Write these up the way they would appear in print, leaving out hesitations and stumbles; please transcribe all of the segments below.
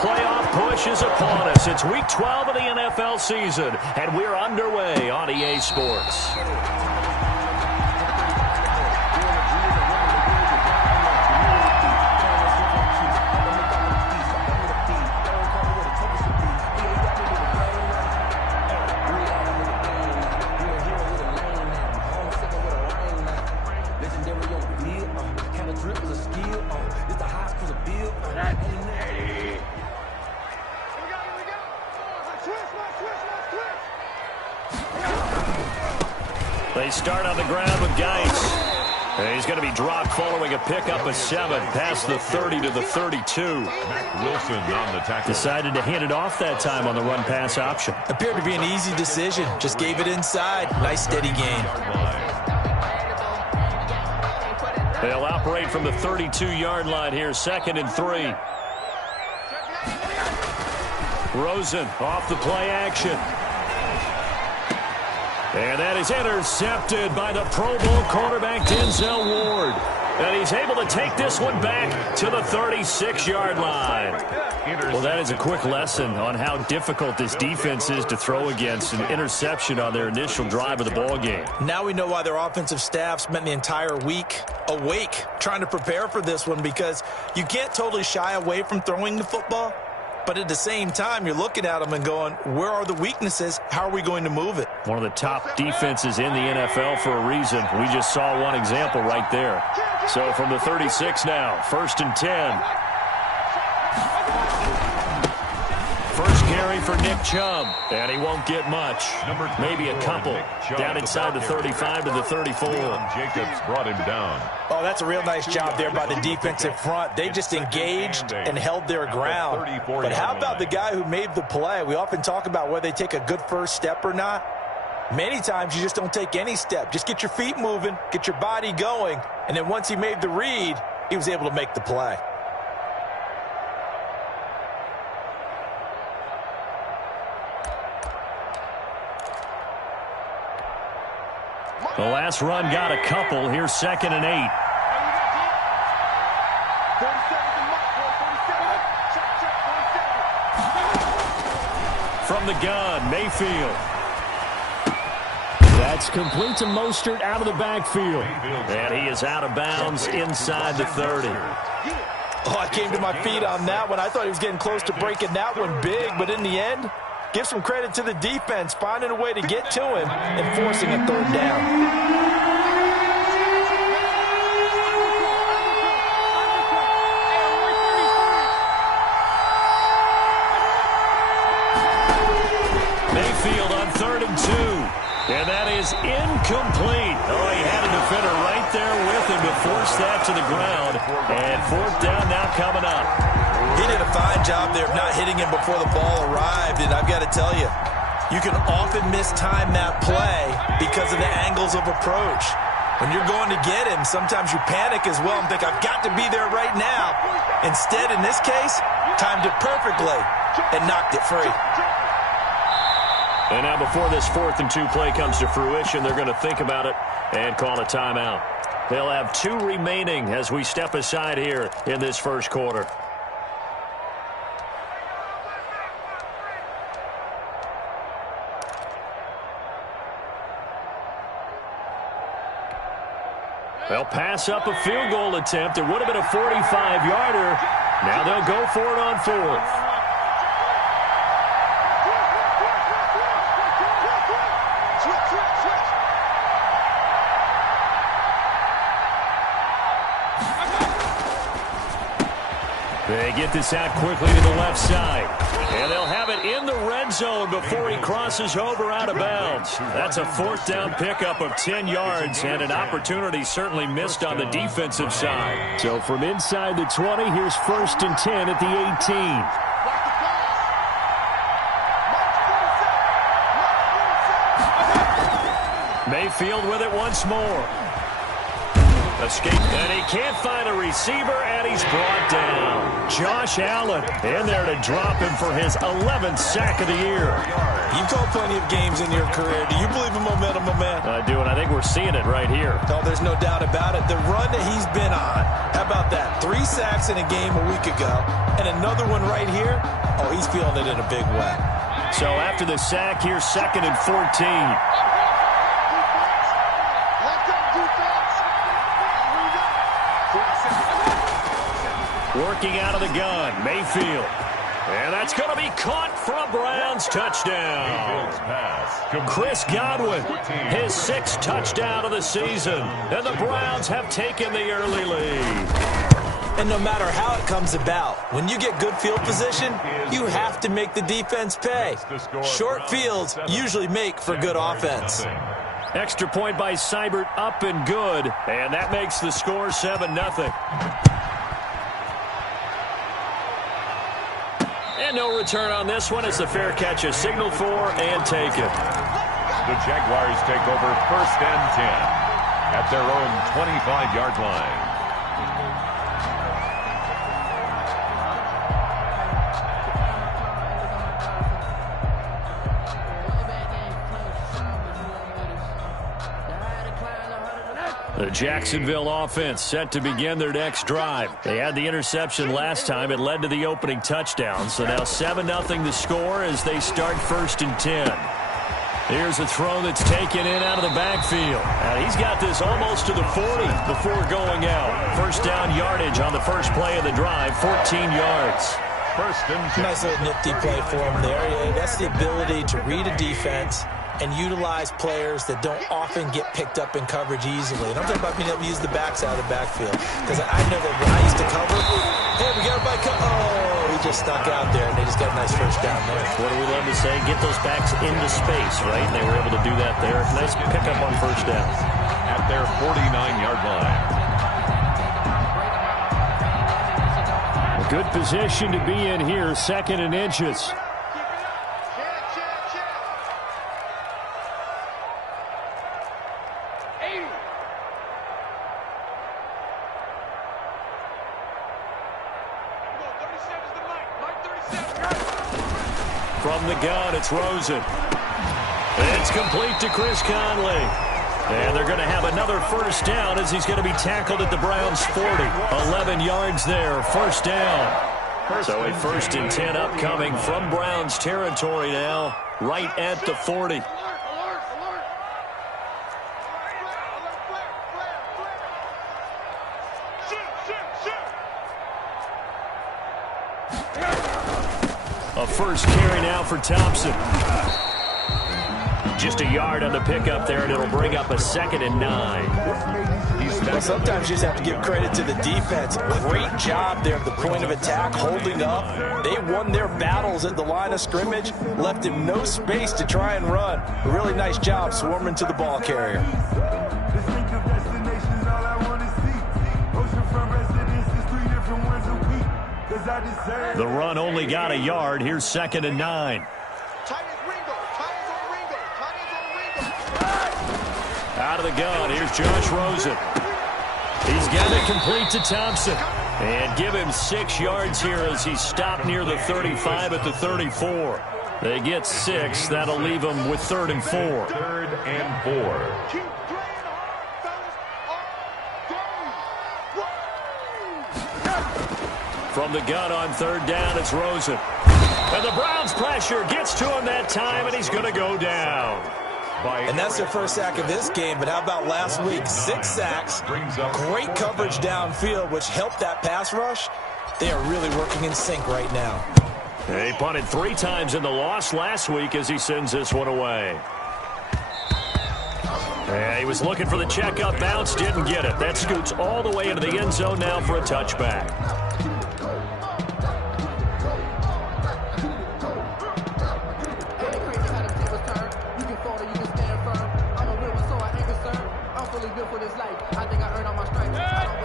playoff push is upon us. It's Week 12 of the NFL season, and we're underway on EA Sports. They start on the ground with Geis. And he's going to be dropped following a pickup of 7 past the 30 to the 32. Wilson on the tackle. Decided to hand it off that time on the run-pass option. Appeared to be an easy decision. Just gave it inside. Nice steady gain. They'll operate from the 32-yard line here, 2nd and 3. Rosen off the play action. And that is intercepted by the Pro Bowl cornerback Denzel Ward. And he's able to take this one back to the 36-yard line. Well, that is a quick lesson on how difficult this defense is to throw against. An interception on their initial drive of the ball game. Now we know why their offensive staff spent the entire week awake trying to prepare for this one, because you can't totally shy away from throwing the football. But at the same time, you're looking at them and going, where are the weaknesses? How are we going to move it? One of the top defenses in the NFL for a reason. We just saw one example right there. So from the 36 now, 1st and 10. First carry for Nick Chubb, and he won't get much. Maybe a couple. Down inside the 35 to the 34. Jacobs brought him down. Oh, that's a real nice job there by the defensive front. They just engaged and held their ground. But how about the guy who made the play? We often talk about whether they take a good first step or not. Many times you just don't take any step. Just get your feet moving, get your body going, and then once he made the read, he was able to make the play. The last run got a couple. Here's 2nd and 8. From the gun, Mayfield. That's complete to Mostert out of the backfield. And he is out of bounds inside the 30. Oh, I came to my feet on that one. I thought he was getting close to breaking that one big, but in the end, give some credit to the defense, finding a way to get to him and forcing a 3rd down. Mayfield on 3rd and 2. And that is incomplete. Oh, he had a defender right there with him to force that to the ground. And 4th down now coming up. He did a fine job there of not hitting him before the ball arrived, and I've got to tell you, you can often mistime that play because of the angles of approach. When you're going to get him, sometimes you panic as well and think, I've got to be there right now. Instead, in this case, timed it perfectly and knocked it free. And now before this 4th and 2 play comes to fruition, they're going to think about it and call a timeout. They'll have 2 remaining as we step aside here in this first quarter. They'll pass up a field goal attempt. It would have been a 45-yarder. Now they'll go for it on 4th. They get this out quickly to the left side. And they'll have it in the red zone before he crosses over out of bounds. That's a 4th down pickup of 10 yards and an opportunity certainly missed on the defensive side. So from inside the 20, here's 1st and 10 at the 18. Mayfield with it once more. Escape, and he can't find a receiver, and he's brought down. Josh Allen in there to drop him for his 11th sack of the year. You've called plenty of games in your career. Do you believe in momentum, my man? I do, and I think we're seeing it right here. No, there's no doubt about it. The run that he's been on, how about that? 3 sacks in a game a week ago, and another one right here. Oh, he's feeling it in a big way. So after the sack, here's 2nd and 14. Working out of the gun, Mayfield. And that's going to be caught for a Browns touchdown. Chris Godwin, his 6th touchdown of the season. And the Browns have taken the early lead. And no matter how it comes about, when you get good field position, you have to make the defense pay. Short fields usually make for good offense. Extra point by Seibert, up and good. And that makes the score 7-0. And no return on this one. It's a fair catch, a signal for, and take it. The Jaguars take over 1st and 10 at their own 25-yard line. The Jacksonville offense set to begin their next drive. They had the interception last time. It led to the opening touchdown. So now 7-0 the score as they start 1st and 10. Here's a throw that's taken in out of the backfield. And he's got this almost to the 40 before going out. 1st down yardage on the first play of the drive, 14 yards. 1st and 10. Nice little nifty play for him there. Yeah, that's the ability to read a defense and utilize players that don't often get picked up in coverage easily. And I'm talking about being able to use the backs out of the backfield. Because I know that when I used to cover, hey, we got everybody oh, he just stuck out there, and they just got a nice 1st down there. What do we love to say? Get those backs into space, right? And they were able to do that there. Nice pickup on 1st down. At their 49-yard line. A good position to be in here, 2nd and inches. From the gun, it's Rosen. It's complete to Chris Conley. And they're going to have another 1st down as he's going to be tackled at the Browns' 40. 11 yards there, 1st down. So a 1st and 10 upcoming from Browns territory now, right at the 40. A 1st carry now for Thompson. Just a yard on the pickup there, and it'll bring up a 2nd and 9. Well, sometimes you just have to give credit to the defense. Great job there at the point of attack, holding up. They won their battles at the line of scrimmage, left him no space to try and run. A really nice job swarming to the ball carrier. The run only got a yard. Here's 2nd and 9. Out of the gun, here's Josh Rosen. He's got it complete to Thompson. And give him 6 yards here as he stopped near the 35 at the 34. They get 6. That'll leave them with 3rd and 4. 3rd and 4. From the gun on 3rd down, it's Rosen. And the Browns pressure gets to him that time, and he's going to go down. And that's their 1st sack of this game, but how about last week? 6 sacks, great coverage downfield, which helped that pass rush. They are really working in sync right now. He punted 3 times in the loss last week as he sends this one away. Yeah, he was looking for the checkup bounce, didn't get it. That scoots all the way into the end zone now for a touchback.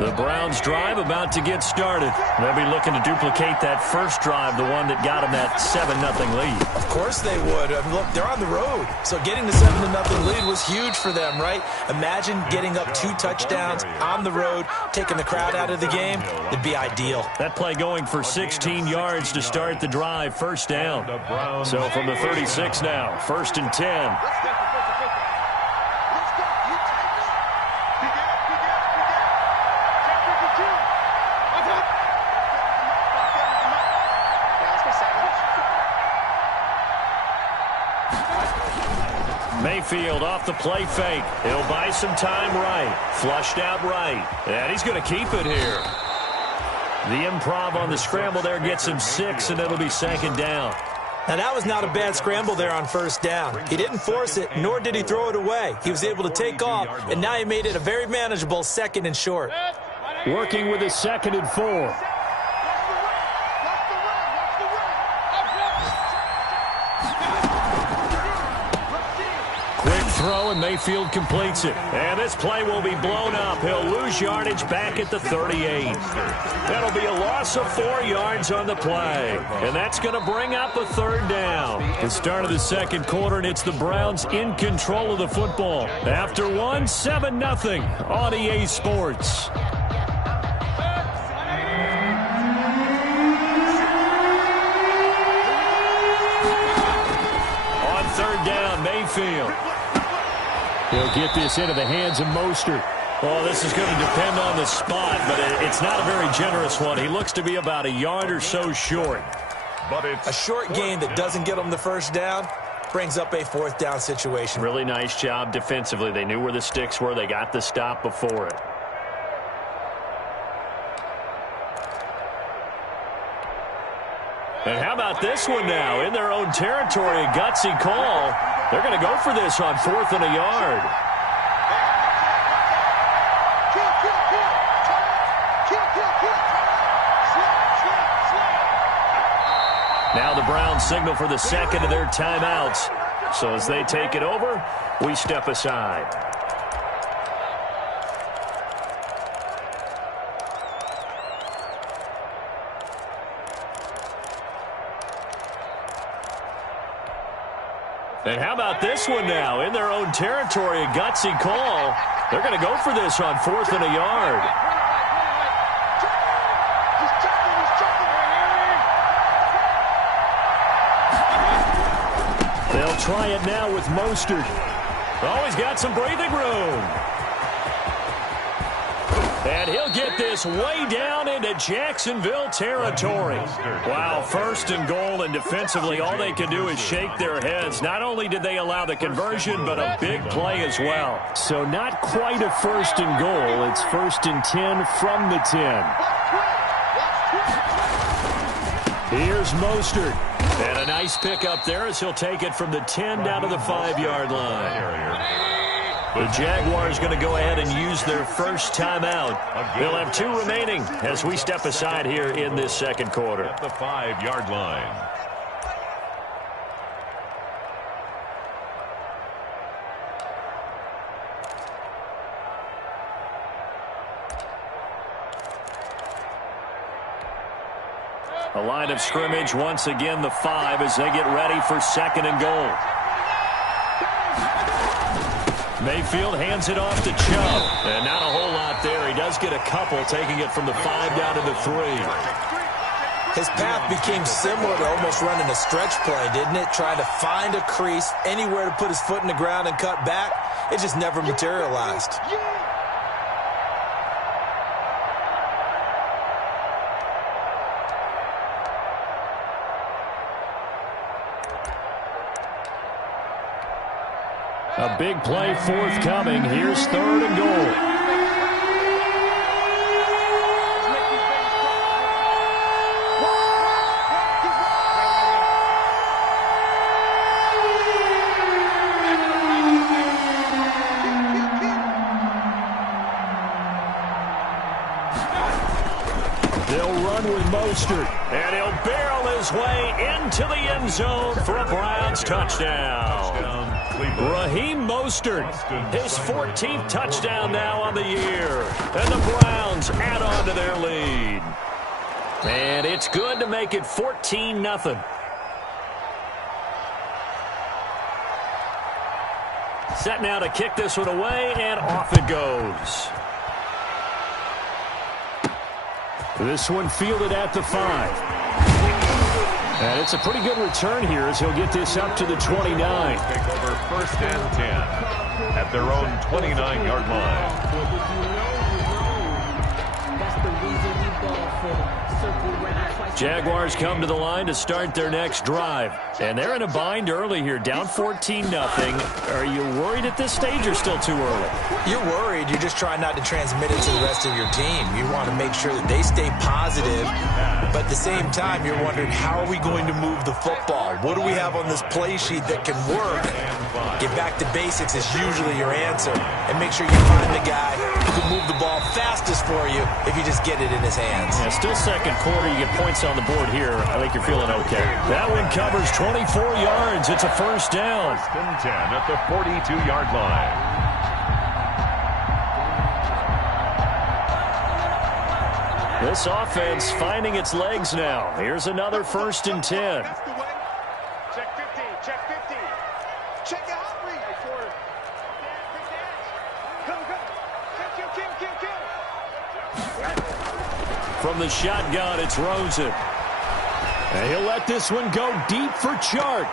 The Browns drive about to get started. They'll be looking to duplicate that first drive, the one that got them that 7-0 lead. Of course they would. I mean, look, they're on the road. So getting the 7-0 lead was huge for them, right? Imagine getting up 2 touchdowns on the road, taking the crowd out of the game. It'd be ideal. That play going for 16 yards to start the drive, first down. So from the 36 now, 1st and 10. Mayfield off the play fake. He'll buy some time right. Flushed out right. And he's going to keep it here. The improv on the scramble there gets him 6, and it'll be 2nd down. Now, that was not a bad scramble there on 1st down. He didn't force it, nor did he throw it away. He was able to take off, and now he made it a very manageable 2nd and short. Working with his 2nd and 4. Throw, and Mayfield completes it. And this play will be blown up. He'll lose yardage back at the 38. That'll be a loss of 4 yards on the play. And that's going to bring up a 3rd down. The start of the 2nd quarter, and it's the Browns in control of the football. After 1, 7-0 on EA Sports. On 3rd down, Mayfield. He'll get this into the hands of Mostert. Oh, this is going to depend on the spot, but it's not a very generous one. He looks to be about a yard or so short. But it's a short gain that doesn't get him the 1st down, brings up a 4th down situation. Really nice job defensively. They knew where the sticks were. They got the stop before it. And how about this one now? In their own territory, a gutsy call. They're going to go for this on 4th and a yard. Now the Browns signal for the 2nd of their timeouts. So as they take it over, we step aside. And how about this one now? In their own territory, a gutsy call. They're going to go for this on 4th and a yard. They'll try it now with Mostert. Oh, he's got some breathing room. And he'll get this way down into Jacksonville territory. Wow, 1st and goal, and defensively all they can do is shake their heads. Not only did they allow the conversion, but a big play as well. So not quite a 1st and goal. It's 1st and 10 from the 10. Here's Mostert. And a nice pickup there as he'll take it from the 10 down to the 5-yard line. The Jaguars going to go ahead and use their first timeout. They'll have 2 remaining as we step aside here in this 2nd quarter. At the 5-yard line. A line of scrimmage once again, the 5 as they get ready for 2nd and goal. Mayfield hands it off to Chubb. And not a whole lot there. He does get a couple, taking it from the 5 down to the 3. His path became similar to almost running a stretch play, didn't it? Trying to find a crease, anywhere to put his foot in the ground and cut back. It just never materialized. A big play forthcoming. Here's 3rd and goal. They'll run with Mostert. And he'll barrel his way into the end zone for a Browns touchdown. Raheem Mostert, his 14th touchdown now on the year. And the Browns add on to their lead. And it's good to make it 14-0. Set now to kick this one away, and off it goes. This one fielded at the 5. And it's a pretty good return here as he'll get this up to the 29. Take over 1st and 10 at their own 29-yard line. Jaguars come to the line to start their next drive. And they're in a bind early here, down 14-0. Are you worried at this stage or still too early? You're worried. You're just trying not to transmit it to the rest of your team. You want to make sure that they stay positive. But at the same time, you're wondering, how are we going to move the football? What do we have on this play sheet that can work? Get back to basics is usually your answer. And make sure you find the guy who can move the ball fastest for you if you just get it in his hands. Yeah, still second quarter. You get points on the board here. I think you're feeling okay. That one covers 24 yards. It's a first down. 1st and 10 at the 42-yard line. This offense finding its legs now. Here's another 1st and 10. Check 50. Check 50. Check it out. From the shotgun, it's Rosen. And he'll let this one go deep for Chark.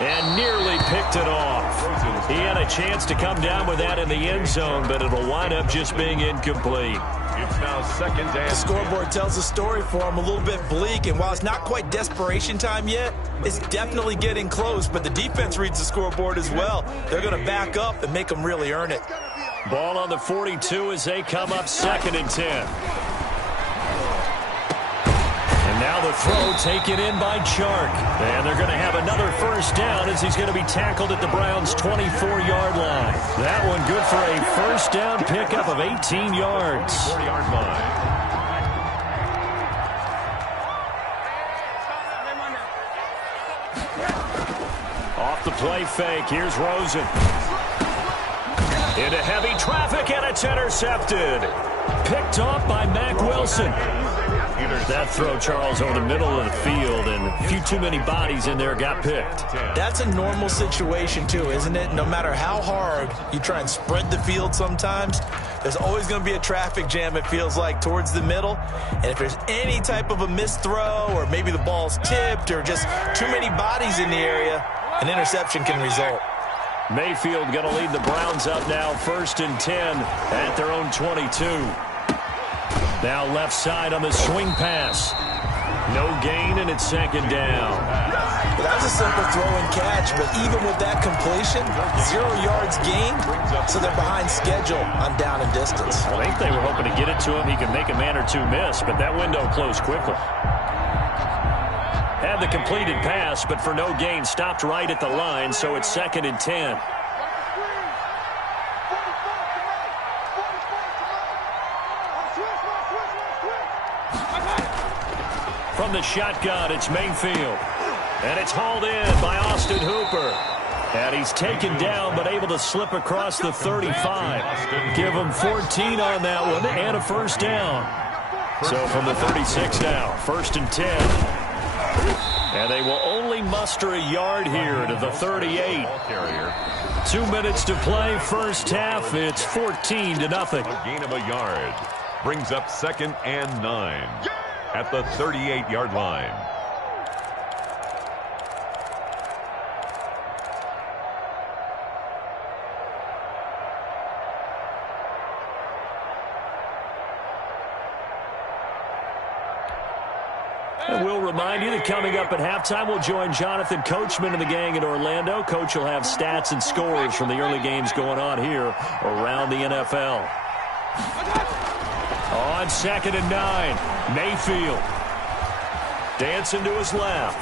And nearly picked it off. He had a chance to come down with that in the end zone, but it'll wind up just being incomplete. It's now 2nd and 10. The scoreboard tells a story for him, a little bit bleak, and while it's not quite desperation time yet, it's definitely getting close, but the defense reads the scoreboard as well. They're going to back up and make them really earn it. Ball on the 42 as they come up 2nd and 10. And now the throw taken in by Chark. And they're going to have another first down as he's going to be tackled at the Browns' 24-yard line. That one good for a first down pickup of 18 yards. 4-yard line. Off the play fake, here's Rosen. Into heavy traffic, and it's intercepted. Picked off by Mack Wilson. That throw, Charles, over the middle of the field, and a few too many bodies in there got picked. That's a normal situation, too, isn't it? No matter how hard you try and spread the field sometimes, there's always going to be a traffic jam, it feels like, towards the middle. And if there's any type of a missed throw, or maybe the ball's tipped, or just too many bodies in the area, an interception can result. Mayfield going to lead the Browns up now, 1st and 10 at their own 22. Now left side on the swing pass. No gain, and it's 2nd down. Well, that was a simple throw and catch, but even with that completion, 0 yards gained, so they're behind schedule on down and distance. I think they were hoping to get it to him. He could make a man or two miss, but that window closed quickly. Had the completed pass, but for no gain, stopped right at the line, so it's 2nd and 10. From the shotgun, it's Mayfield. And it's hauled in by Austin Hooper. And he's taken down, but able to slip across the 35. Give him 14 on that one, and a first down. So from the 36 now, 1st and 10. And they will only muster a yard here to the 38. 2 minutes to play, first half. It's 14-0. A gain of a yard brings up 2nd and 9 at the 38-yard line. And we'll remind you that coming up at halftime, we'll join Jonathan Coachman and the gang in Orlando. Coach will have stats and scores from the early games going on here around the NFL. On 2nd and 9, Mayfield. Dancing to his left.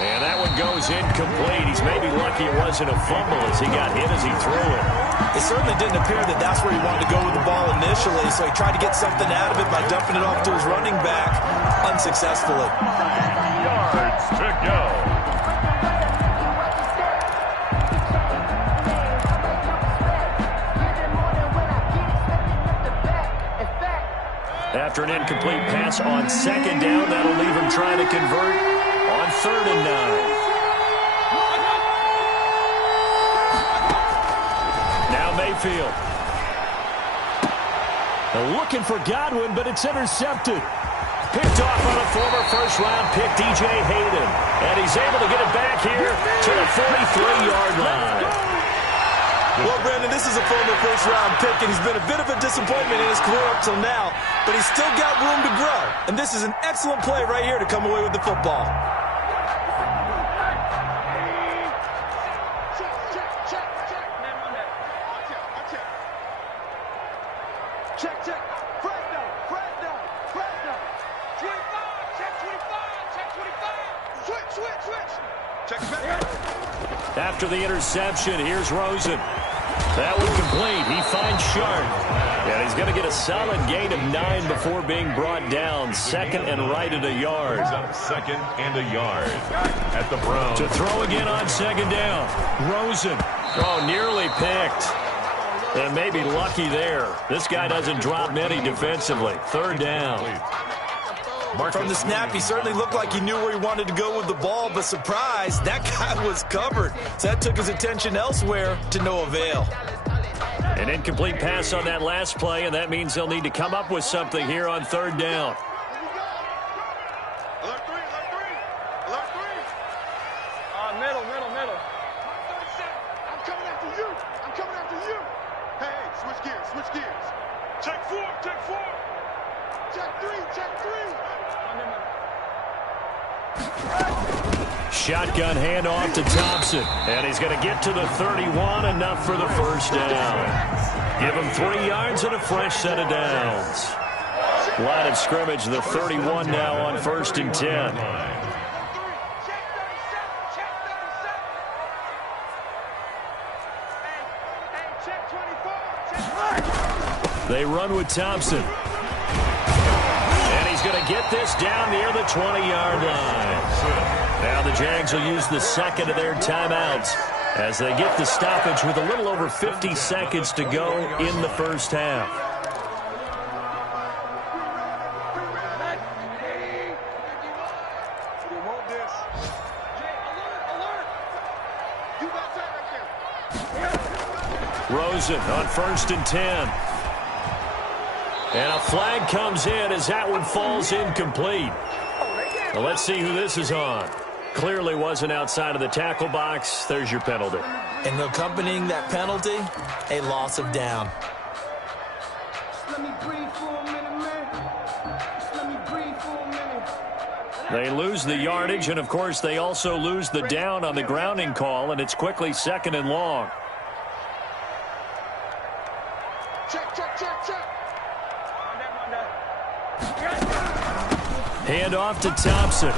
And that one goes incomplete. He's maybe lucky it wasn't a fumble as he got hit as he threw it. It certainly didn't appear that that's where he wanted to go with the ball initially, so he tried to get something out of it by dumping it off to his running back unsuccessfully. 3 yards to go. After an incomplete pass on second down, that'll leave him trying to convert on 3rd and 9. Now Mayfield. They're looking for Godwin, but it's intercepted. Picked off on a former first-round pick, DJ Hayden. And he's able to get it back here to the 43-yard line. Well, Brandon, this is a former first-round pick, and he's been a bit of a disappointment in his career up till now, but he's still got room to grow. And this is an excellent play right here to come away with the football. Check. Fresno. 25. Check 25. Switch. Check back. After the interception, here's Rosen. That one complete. He finds Sharp. And he's going to get a solid gain of 9 before being brought down. 2nd and right at a yard. 2nd and a yard at the Browns. To throw again on 2nd down. Rosen. Oh, nearly picked. And maybe lucky there. This guy doesn't drop many defensively. 3rd down. From the snap, he certainly looked like he knew where he wanted to go with the ball, but surprise, that guy was covered. So that took his attention elsewhere to no avail. An incomplete pass on that last play, and that means they'll need to come up with something here on 3rd down. Alert 3. Middle. I'm coming after you. Hey, switch gears. Check 4. Check 3. Shotgun handoff to Thompson. And he's going to get to the 31, enough for the first down. Give him 3 yards and a fresh set of downs. Line of scrimmage, the 31 now on 1st and 10. They run with Thompson. And he's going to get this down near the 20-yard line. Now the Jags will use the 2nd of their timeouts as they get the stoppage with a little over 50 seconds to go in the first half. Rosen on 1st and 10. And a flag comes in as that one falls incomplete. Well, let's see who this is on. Clearly wasn't outside of the tackle box. There's your penalty. And accompanying that penalty, a loss of down. They lose the yardage, and, of course, they also lose the down on the grounding call, and it's quickly 2nd and long. Check. Hand off to Thompson.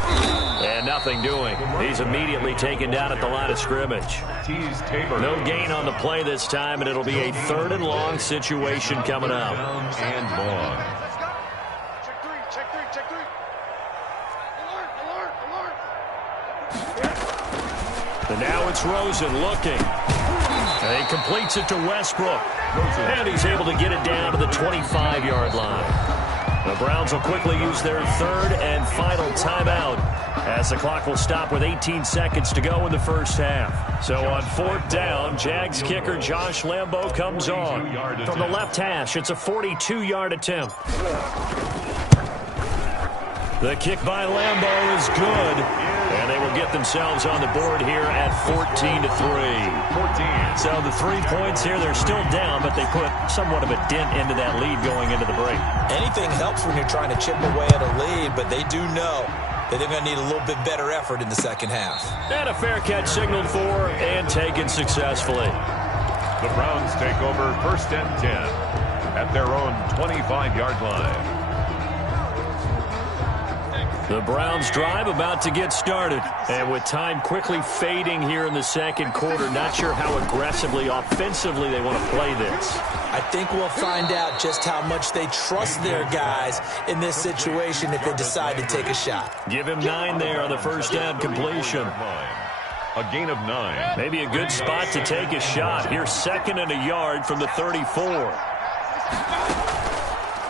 And nothing doing. He's immediately taken down at the line of scrimmage. No gain on the play this time, and it'll be a 3rd and long situation coming up. And long. Check three. Alert. And now it's Rosen looking. And he completes it to Westbrook. And he's able to get it down to the 25-yard line. The Browns will quickly use their 3rd and final timeout as the clock will stop with 18 seconds to go in the first half. So on 4th down, Jags kicker Josh Lambo comes on. From the left hash, it's a 42-yard attempt. The kick by Lambo is good. And they will get themselves on the board here at 14-3. So the 3 points here, they're still down, but they put somewhat of a dent into that lead going into the break. Anything helps when you're trying to chip away at a lead, but they do know that they're going to need a little bit better effort in the second half. And a fair catch signaled for and taken successfully. The Browns take over 1st and 10 at their own 25-yard line. The Browns drive about to get started. And with time quickly fading here in the second quarter, not sure how aggressively, offensively they want to play this. I think we'll find out just how much they trust their guys in this situation if they decide to take a shot. Give him 9 there on the first down completion. A gain of 9. Maybe a good spot to take a shot. Here's 2nd and a yard from the 34.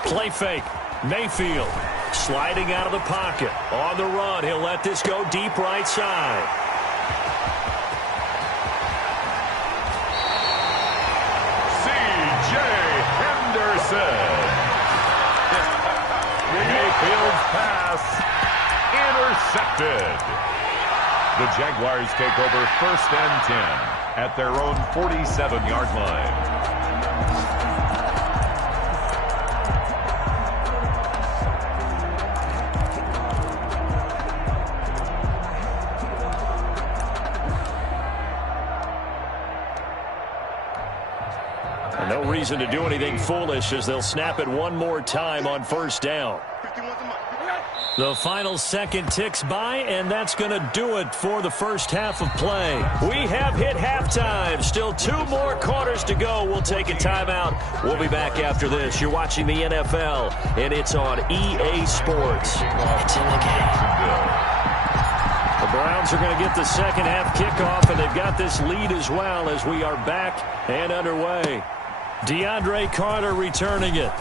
Play fake. Mayfield sliding out of the pocket. On the run, he'll let this go deep right side. C.J. Henderson. Mayfield's pass intercepted. The Jaguars take over 1st and 10 at their own 47-yard line. No reason to do anything foolish as they'll snap it one more time on 1st down. The final second ticks by, and that's going to do it for the first half of play. We have hit halftime. Still 2 more quarters to go. We'll take a timeout. We'll be back after this. You're watching the NFL, and it's on EA Sports. It's in the game. The Browns are going to get the second half kickoff, and they've got this lead as well as we are back and underway. DeAndre Carter returning it.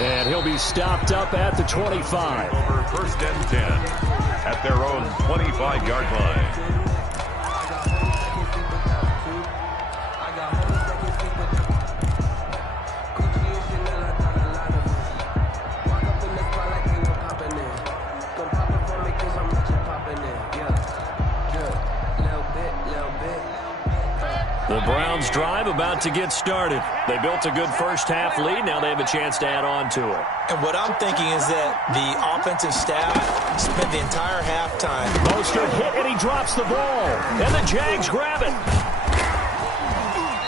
And he'll be stopped up at the 25. Over 1st and 10 at their own 25-yard line. The Browns drive about to get started. They built a good first half lead. Now they have a chance to add on to it. And what I'm thinking is that the offensive staff spent the entire halftime. Mostert hit and he drops the ball. And the Jags grab it.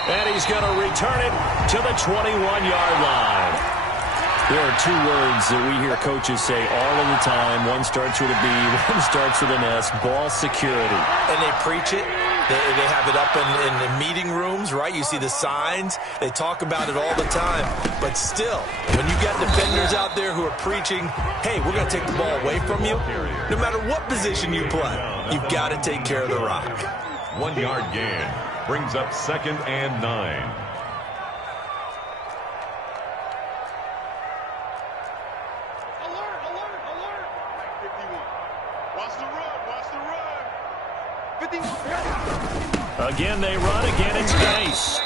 And he's going to return it to the 21-yard line. There are 2 words that we hear coaches say all of the time. One starts with a B, one starts with an S. Ball security. And they preach it. They have it up in the meeting rooms, right? You see the signs. They talk about it all the time. But still, when you got defenders out there who are preaching, hey, we're going to take the ball away from you, no matter what position you play, you've got to take care of the rock. 1-yard gain brings up 2nd and 9. Again, they run. Again, it's Gase.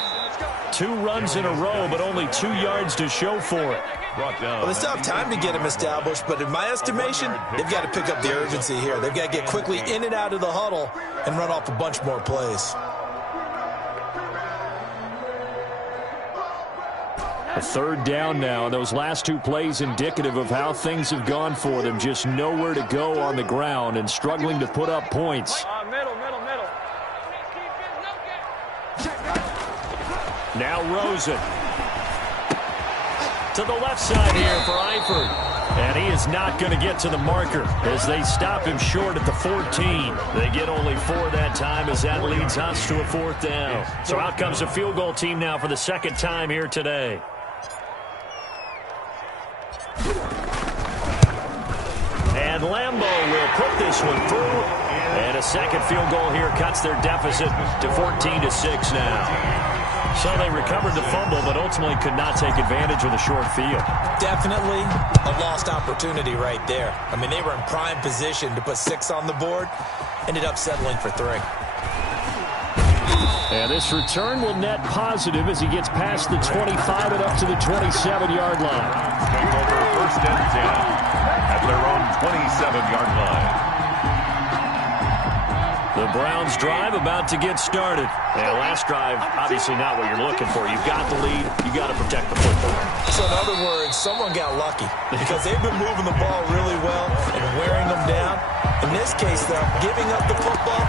2 runs in a row, but only 2 yards to show for it. Well, they still have time to get him established, but in my estimation, they've got to pick up the urgency here. They've got to get quickly in and out of the huddle and run off a bunch more plays. A 3rd down now, and those last 2 plays indicative of how things have gone for them. Just nowhere to go on the ground and struggling to put up points. Middle. Now Rosen. To the left side here for Eifert. And he is not going to get to the marker as they stop him short at the 14. They get only 4 that time as that leads us to a 4th down. So out comes a field goal team now for the 2nd time here today. And Lambeau will put this one through. And a 2nd field goal here cuts their deficit to 14-6 now. So they recovered the fumble, but ultimately could not take advantage of the short field. Definitely a lost opportunity right there. I mean, they were in prime position to put 6 on the board. Ended up settling for 3. And this return will net positive as he gets past the 25 and up to the 27-yard line. Take over 1st and 10 at their own 27-yard line. The Browns drive about to get started. And last drive, obviously not what you're looking for. You've got the lead. You've got to protect the football. So in other words, someone got lucky because they've been moving the ball really well and wearing them down. In this case, though, giving up the football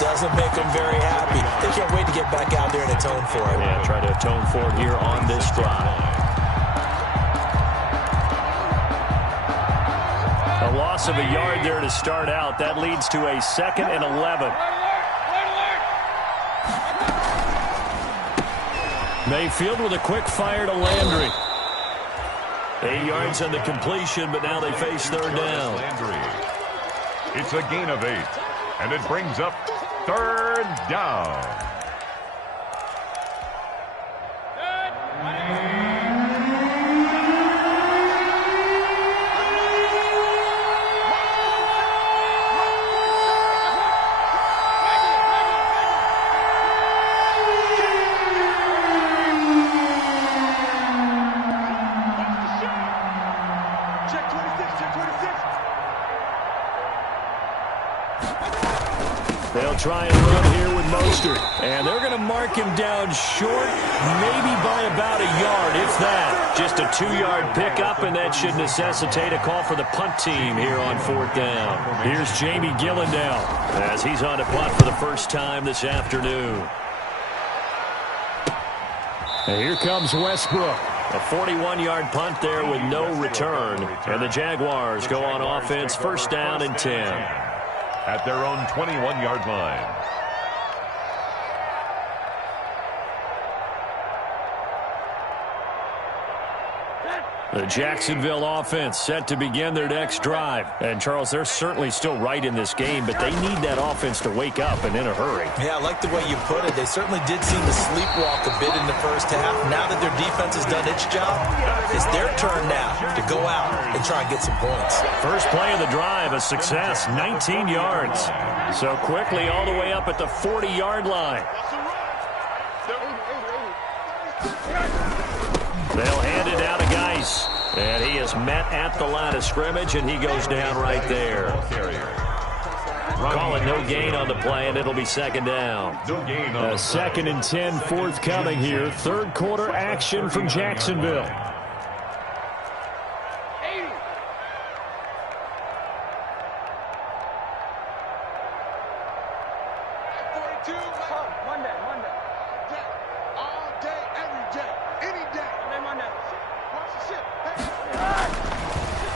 doesn't make them very happy. They can't wait to get back out there and atone for it. Yeah, try to atone for it here on this drive. A loss loss of a yard there to start out. That leads to a 2nd and 11. Mayfield with a quick fire to Landry. 8 yards on the completion, but now they face 3rd down. It's a gain of 8, and it brings up 3rd down. They'll try and run here with Mostert. And they're going to mark him down short, maybe by about a yard, if that. Just a 2-yard pickup, and that should necessitate a call for the punt team here on 4th down. Here's Jamie Gillendow as he's on to punt for the first time this afternoon. And here comes Westbrook. A 41-yard punt there with no return. And the Jaguars go on offense, 1st down and 10. At their own 21-yard line. The Jacksonville offense set to begin their next drive. And, Charles, they're certainly still right in this game, but they need that offense to wake up and in a hurry. Yeah, I like the way you put it. They certainly did seem to sleepwalk a bit in the first half. Now that their defense has done its job, it's their turn now to go out and try and get some points. First play of the drive, a success, 19 yards. So quickly all the way up at the 40-yard line. They'll hand it down to Geis. And he is met at the line of scrimmage, and he goes down right there. Call it no gain on the play, and it'll be 2nd down. A 2nd and 10 forthcoming here. 3rd quarter action from Jacksonville.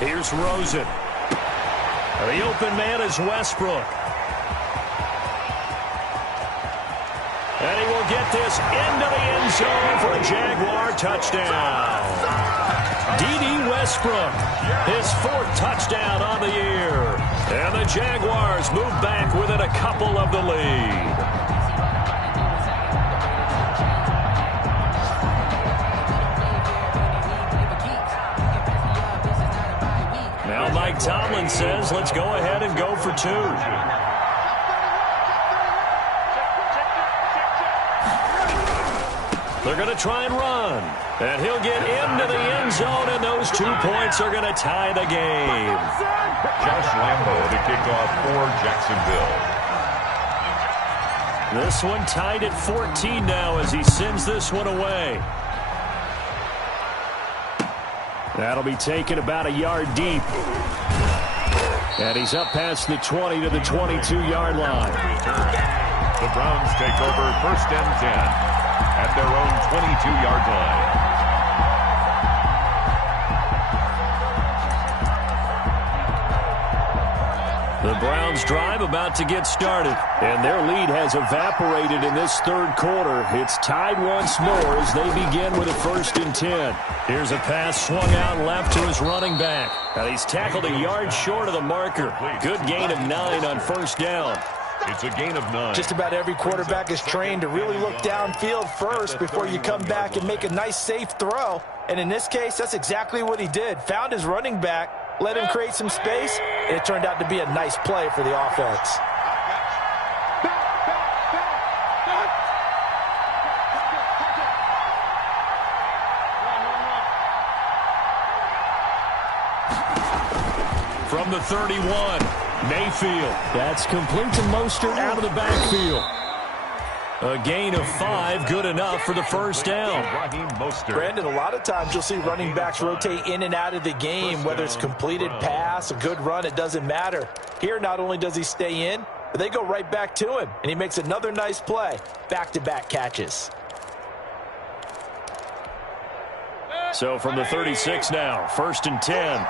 Here's Rosen. The open man is Westbrook. And he will get this into the end zone for a Jaguar touchdown. D.D. Westbrook, his 4th touchdown on the year. And the Jaguars move back within a couple of the lead. Now Mike Tomlin says, let's go ahead and go for 2. They're going to try and run. And he'll get into the end zone, and those 2 points are going to tie the game. Josh Lambo to kick off for Jacksonville. This one tied at 14 now as he sends this one away. That'll be taken about a yard deep. And he's up past the 20 to the 22-yard line. The Browns take over 1st and 10 at their own 22-yard line. The Browns drive about to get started, and their lead has evaporated in this 3rd quarter. It's tied once more as they begin with a 1st and 10. Here's a pass swung out left to his running back. Now he's tackled a yard short of the marker. Good gain of 9 on 1st down. It's a gain of 9. Just about every quarterback is trained to really look downfield first before you come back and make a nice, safe throw. And in this case, that's exactly what he did. Found his running back, let him create some space, and it turned out to be a nice play for the offense. From the 31, Mayfield. That's complete to Mostert out of the backfield. A gain of 5, good enough for the 1st down. Brandon, a lot of times you'll see running backs rotate in and out of the game, whether it's completed pass, a good run, it doesn't matter. Here, not only does he stay in, but they go right back to him, and he makes another nice play. Back-to-back catches. So from the 36 now, 1st and 10.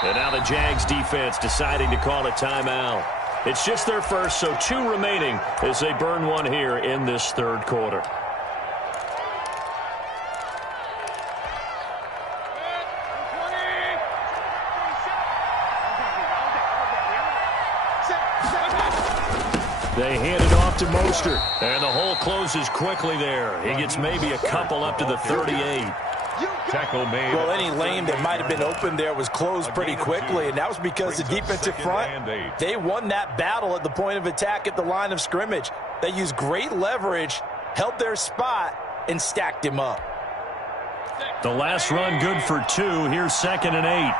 And now the Jags defense deciding to call a timeout. It's just their first, so 2 remaining as they burn one here in this third quarter. They hand it off to Mostert, and the hole closes quickly there. He gets maybe a couple up to the 38. Tackle made. Well, any lane that might have been open there was closed pretty quickly, and that was because the defensive front, they won that battle at the point of attack at the line of scrimmage. They used great leverage, held their spot, and stacked him up. The last run good for 2. Here's 2nd and 8.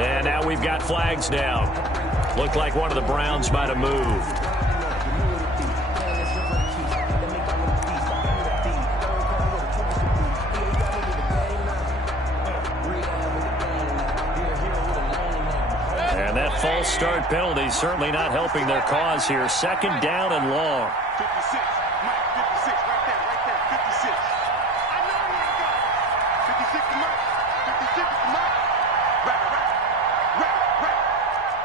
And now we've got flags down. Looked like one of the Browns might have moved. And that false start penalty certainly not helping their cause here. 2nd down and long. 56. Mike, 56. Right there. 56. I know he ain't got it. 56 to Mike. 56 to Mike. Right.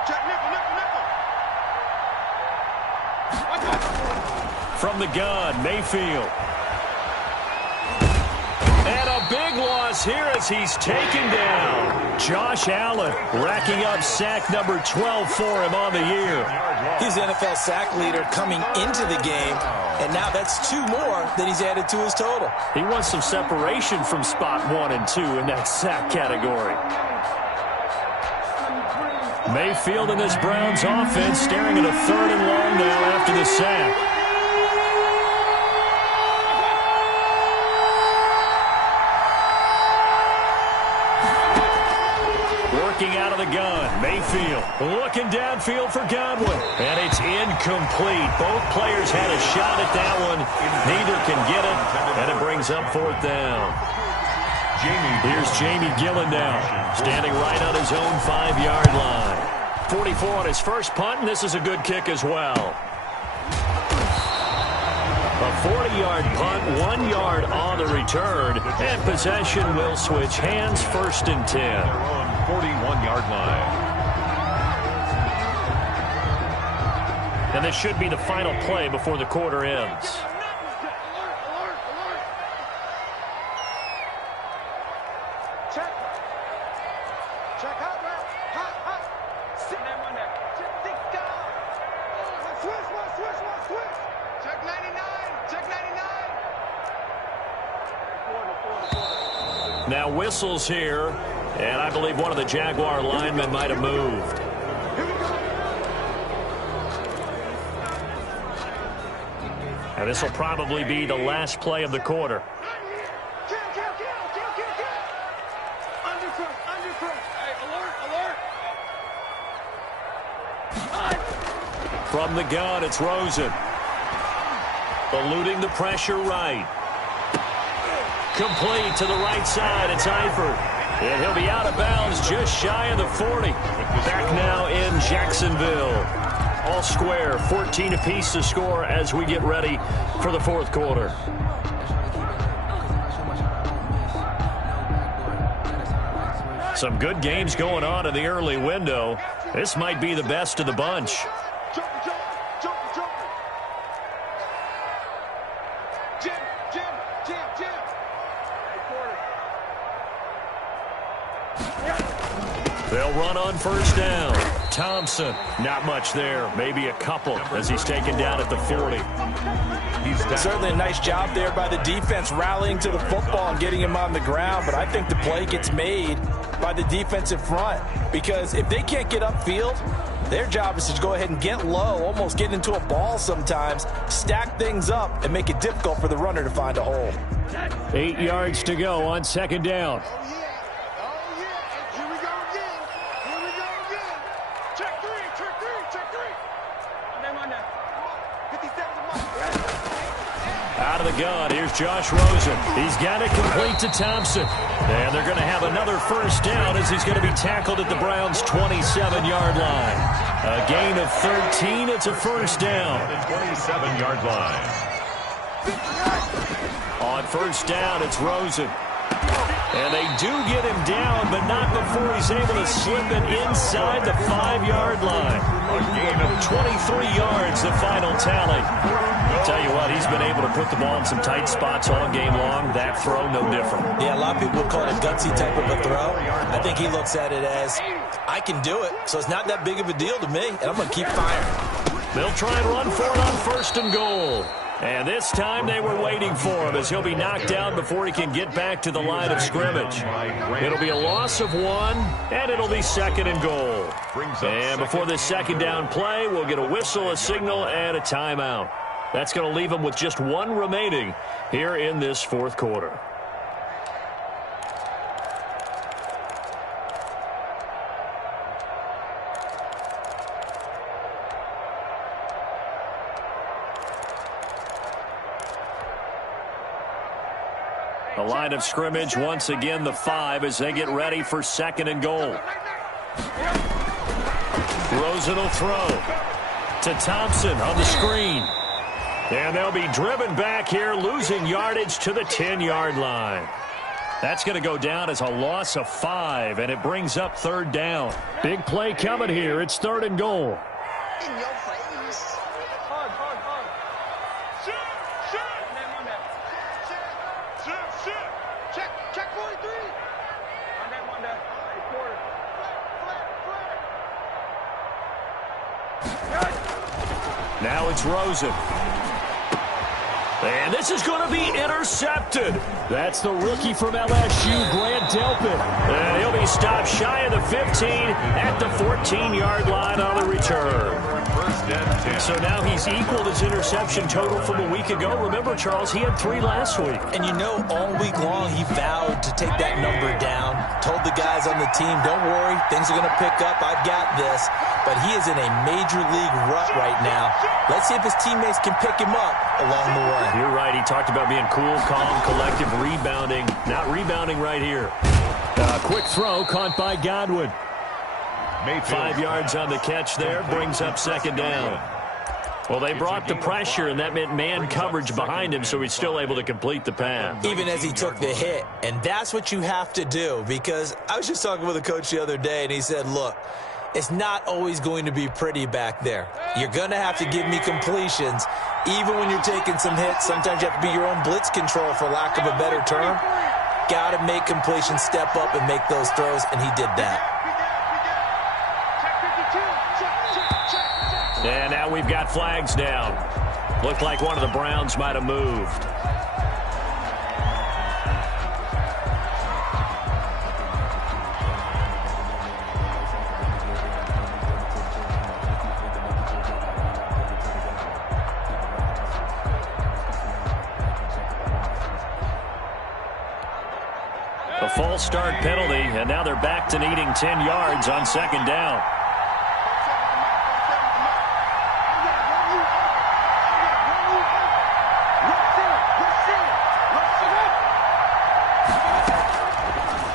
Check nickel. From the gun, Mayfield. And a big loss here as he's taken down. Josh Allen racking up sack number 12 for him on the year. He's the NFL sack leader coming into the game, and now that's 2 more that he's added to his total. He wants some separation from spot 1 and 2 in that sack category. Mayfield and this Browns offense staring at a 3rd and long now after the sack. Working out of the gun, Mayfield looking downfield for Godwin, and it's incomplete. Both players had a shot at that one. Neither can get it, and it brings up 4th down. Here's Jamie Gillen now, standing right on his own 5-yard line. 44 on his first punt, and this is a good kick as well. A 40-yard punt, 1 yard on the return, and possession will switch hands. 1st and 10. 41-yard line. And this should be the final play before the quarter ends. Check hot, man. Hot. Sit that one there. Stick down. Switch. Check 99. Now whistles here, and I believe one of the Jaguar linemen might have moved. And this will probably be the last play of the quarter. Kill. Underthrow. Hey, alert. From the gun, it's Rosen. Eluding the pressure right. Complete to the right side. It's Eifert. And he'll be out of bounds just shy of the 40. Back now in Jacksonville. All square, 14 apiece to score as we get ready for the 4th quarter. Some good games going on in the early window. This might be the best of the bunch. They'll run on 1st down. Thompson, not much there. Maybe a couple as he's taken down at the 40. Certainly a nice job there by the defense rallying to the football and getting him on the ground, but I think the play gets made by the defensive front because if they can't get upfield, their job is to go ahead and get low, almost get into a ball sometimes, stack things up, and make it difficult for the runner to find a hole. 8 yards to go on 2nd down. Out of the gun, here's Josh Rosen. He's got it complete to Thompson. And they're going to have another first down as he's going to be tackled at the Browns' 27-yard line. A gain of 13. It's a first down. The 27-yard line. On first down, it's Rosen. And they do get him down, but not before he's able to slip it inside the 5-yard line. A gain of 23 yards, the final tally. Tell you what, he's been able to put the ball in some tight spots all game long. That throw, no different. Yeah, a lot of people would call it a gutsy type of a throw. I think he looks at it as, I can do it, so it's not that big of a deal to me, and I'm going to keep firing. They'll try and run for it on first and goal. And this time they were waiting for him as he'll be knocked down before he can get back to the line of scrimmage. It'll be a loss of 1, and it'll be second and goal. And before this second down play, we'll get a whistle, a signal, and a timeout. That's going to leave him with just 1 remaining here in this fourth quarter. The line of scrimmage, once again, the 5 as they get ready for second and goal. Rosen will throw to Thompson on the screen. And they'll be driven back here, losing yardage to the 10-yard line. That's going to go down as a loss of 5, and it brings up third down. Big play coming here. It's third and goal. In your face. Hard. Shoot. Check 43. On that. Flat. Now it's Rosen. And this is going to be intercepted. That's the rookie from LSU, Grant Delpit. And he'll be stopped shy of the 15 at the 14-yard line on the return. So now he's equaled his interception total from a week ago. Remember, Charles, he had 3 last week. And you know, all week long he vowed to take that number down. Told the guys on the team, don't worry, things are going to pick up. I've got this. But he is in a major league rut right now. Let's see if his teammates can pick him up along the way. You're right. He talked about being cool, calm, collective, rebounding. Not rebounding right here. Quick throw caught by Godwin. 5 yards on the catch there. Brings up second down. Well, they brought the pressure, and that meant man coverage behind him, so he's still able to complete the pass. Even as he took the hit. And that's what you have to do, because I was just talking with a coach the other day, and he said, look, it's not always going to be pretty back there. You're going to have to give me completions. Even when you're taking some hits, sometimes you have to be your own blitz control, for lack of a better term. Got to make completions, step up, and make those throws, and he did that. And now we've got flags down. Looked like one of the Browns might have moved. A false start penalty, and now they're back to needing 10 yards on second down.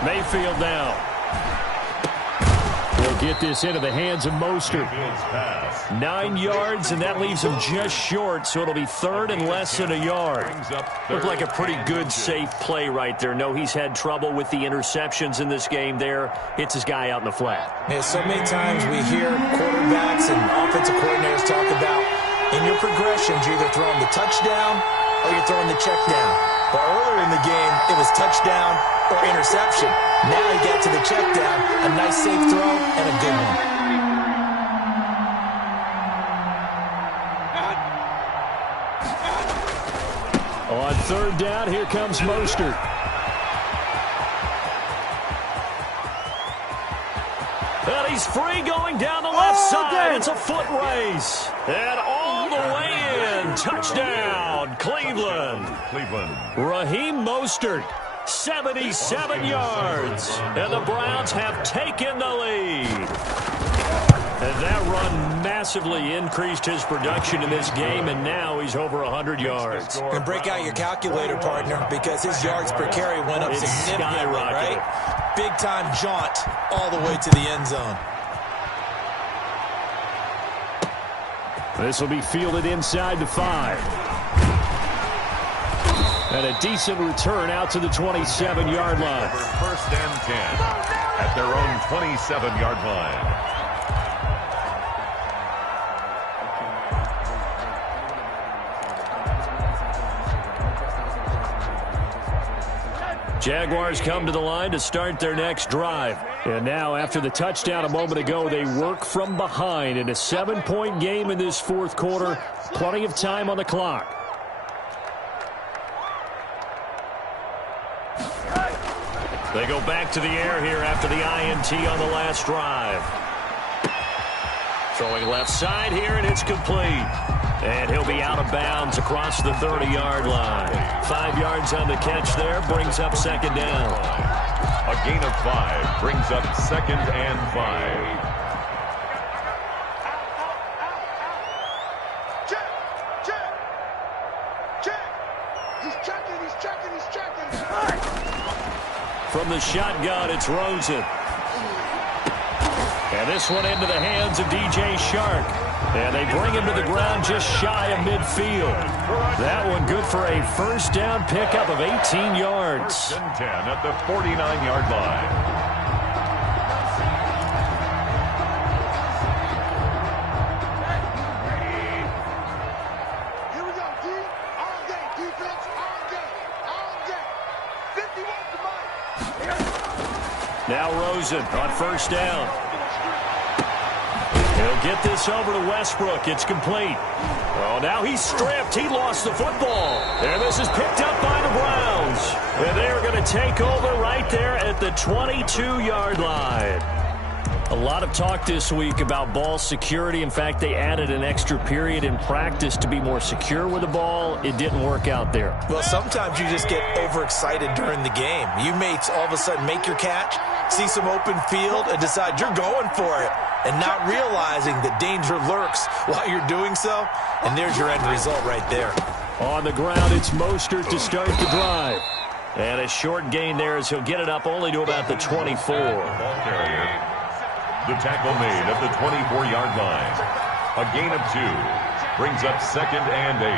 Mayfield now. They'll get this into the hands of Mostert. 9 yards, and that leaves him just short, so it'll be third and less than a yard. Looked like a pretty good, safe play right there. No, he's had trouble with the interceptions in this game there. Hits his guy out in the flat. Yeah, so many times we hear quarterbacks and offensive coordinators talk about, in your progressions, you're either throwing the touchdown or you're throwing the check down. But earlier in the game, it was touchdown or interception. Now he got to the check down, a nice safe throw, and a good one. On third down, here comes Mostert. And he's free going down the left side. It's a foot race. And all the way in. Touchdown, Cleveland. Raheem Mostert, 77 yards. And the Browns have taken the lead. And that run massively increased his production in this game, and now he's over 100 yards. And break out your calculator, partner, because his yards per carry went up significantly, right? Big-time jaunt all the way to the end zone. This will be fielded inside the 5. And a decent return out to the 27-yard line. First and 10 at their own 27-yard line. Jaguars come to the line to start their next drive. And now, after the touchdown a moment ago, they work from behind in a 7-point game in this fourth quarter. Plenty of time on the clock. They go back to the air here after the INT on the last drive. Throwing left side here, and it's complete. And he'll be out of bounds across the 30-yard line. 5 yards on the catch there, brings up second down. A gain of 5 brings up second and 5. He's checking. From the shotgun, it's Rosen. And this one into the hands of DJ Shark. And they bring him to the ground just shy of midfield. That one good for a first down pickup of 18 yards. First and 10 at the 49-yard line. Here we go, D. All day. Defense, all day. All day. 51 to Mike. Now Rosen on first down. He'll get this over to Westbrook. It's complete. Oh, now he's stripped. He lost the football. And this is picked up by the Browns. And they're going to take over right there at the 22-yard line. A lot of talk this week about ball security. In fact, they added an extra period in practice to be more secure with the ball. It didn't work out there. Well, sometimes you just get overexcited during the game. You may all of a sudden make your catch, see some open field, and decide you're going for it, and not realizing that danger lurks while you're doing so. And there's your end result right there. On the ground, it's Mostert to start the drive. And a short gain there as he'll get it up only to about the 24. Ball carrier. The tackle made at the 24-yard line. A gain of 2 brings up second and 8.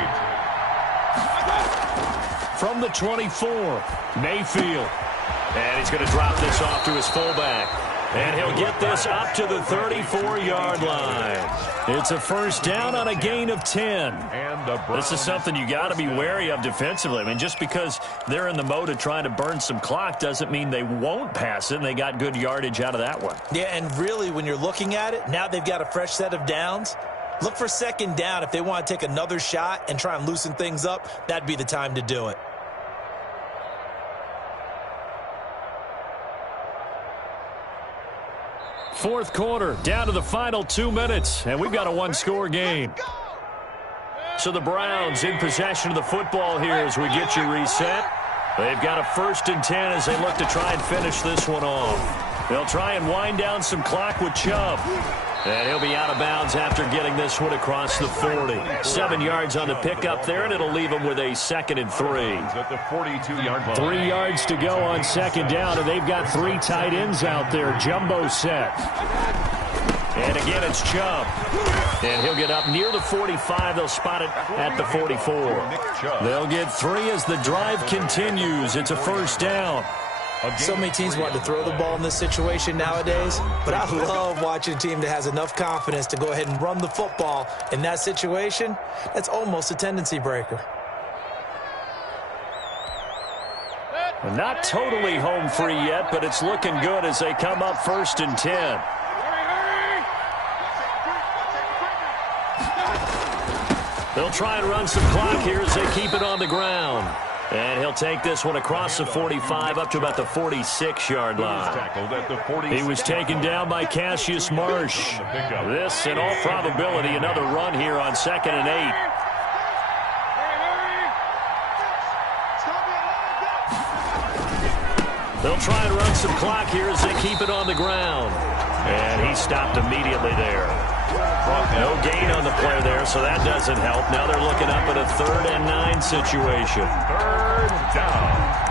From the 24, Mayfield. And he's going to drop this off to his fullback. And he'll get this up to the 34-yard line. It's a first down on a gain of 10. This is something you got to be wary of defensively. I mean, just because they're in the mode of trying to burn some clock doesn't mean they won't pass it, and they got good yardage out of that one. Yeah, and really, when you're looking at it, now they've got a fresh set of downs. Look for second down. If they want to take another shot and try and loosen things up, that'd be the time to do it. Fourth quarter, down to the final 2 minutes, and we've got a one-score game. So the Browns in possession of the football here as we get you reset. They've got a first and 10 as they look to try and finish this one off. They'll try and wind down some clock with Chubb. And he'll be out of bounds after getting this one across the 40. 7 yards on the pickup there, and it'll leave him with a second and 3. At the 42-yard line. 3 yards to go on second down, and they've got 3 tight ends out there. Jumbo set. And again, it's Chubb. And he'll get up near the 45. They'll spot it at the 44. They'll get 3 as the drive continues. It's a first down. So many teams want to throw the ball in this situation nowadays, but I love watching a team that has enough confidence to go ahead and run the football in that situation. That's almost a tendency breaker. Not totally home free yet, but it's looking good as they come up first and 10. They'll try and run some clock here as they keep it on the ground. And he'll take this one across the 45 up to about the 46-yard line. He was taken down by Cassius Marsh. This, in all probability, another run here on second and 8. They'll try and run some clock here as they keep it on the ground. And he stopped. stopped immediately there. No gain on the play there, so that doesn't help. Now they're looking up at a 3rd and 9 situation. 3rd down.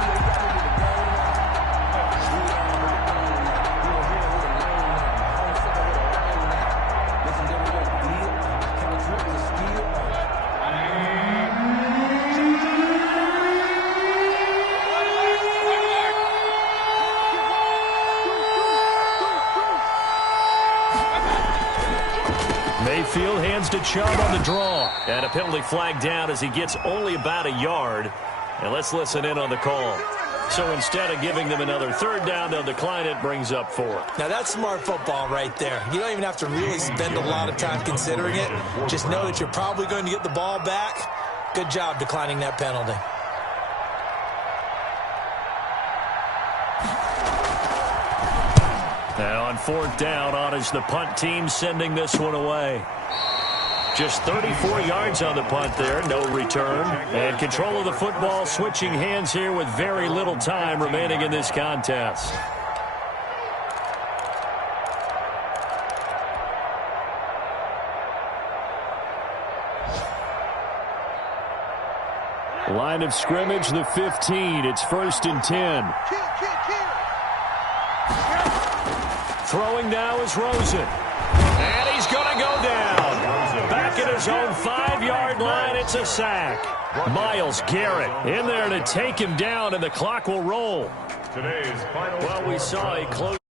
Mayfield hands to Chubb on the draw. And a penalty flag down as he gets only about a yard. And let's listen in on the call. So instead of giving them another 3rd down, they'll decline it, brings up 4. Now that's smart football right there. You don't even have to really spend a lot of time considering it. Just know that you're probably going to get the ball back. Good job declining that penalty. Now on 4th down, on is the punt team sending this one away. Just 34 yards on the punt there, no return. And control of the football switching hands here with very little time remaining in this contest. Line of scrimmage, the 15. It's 1st and 10. Throwing now is Rosen. And he's going to go down. Back at his own 5-yard line, it's a sack. Myles Garrett in there to take him down, and the clock will roll. Today's final. Well, we saw a close.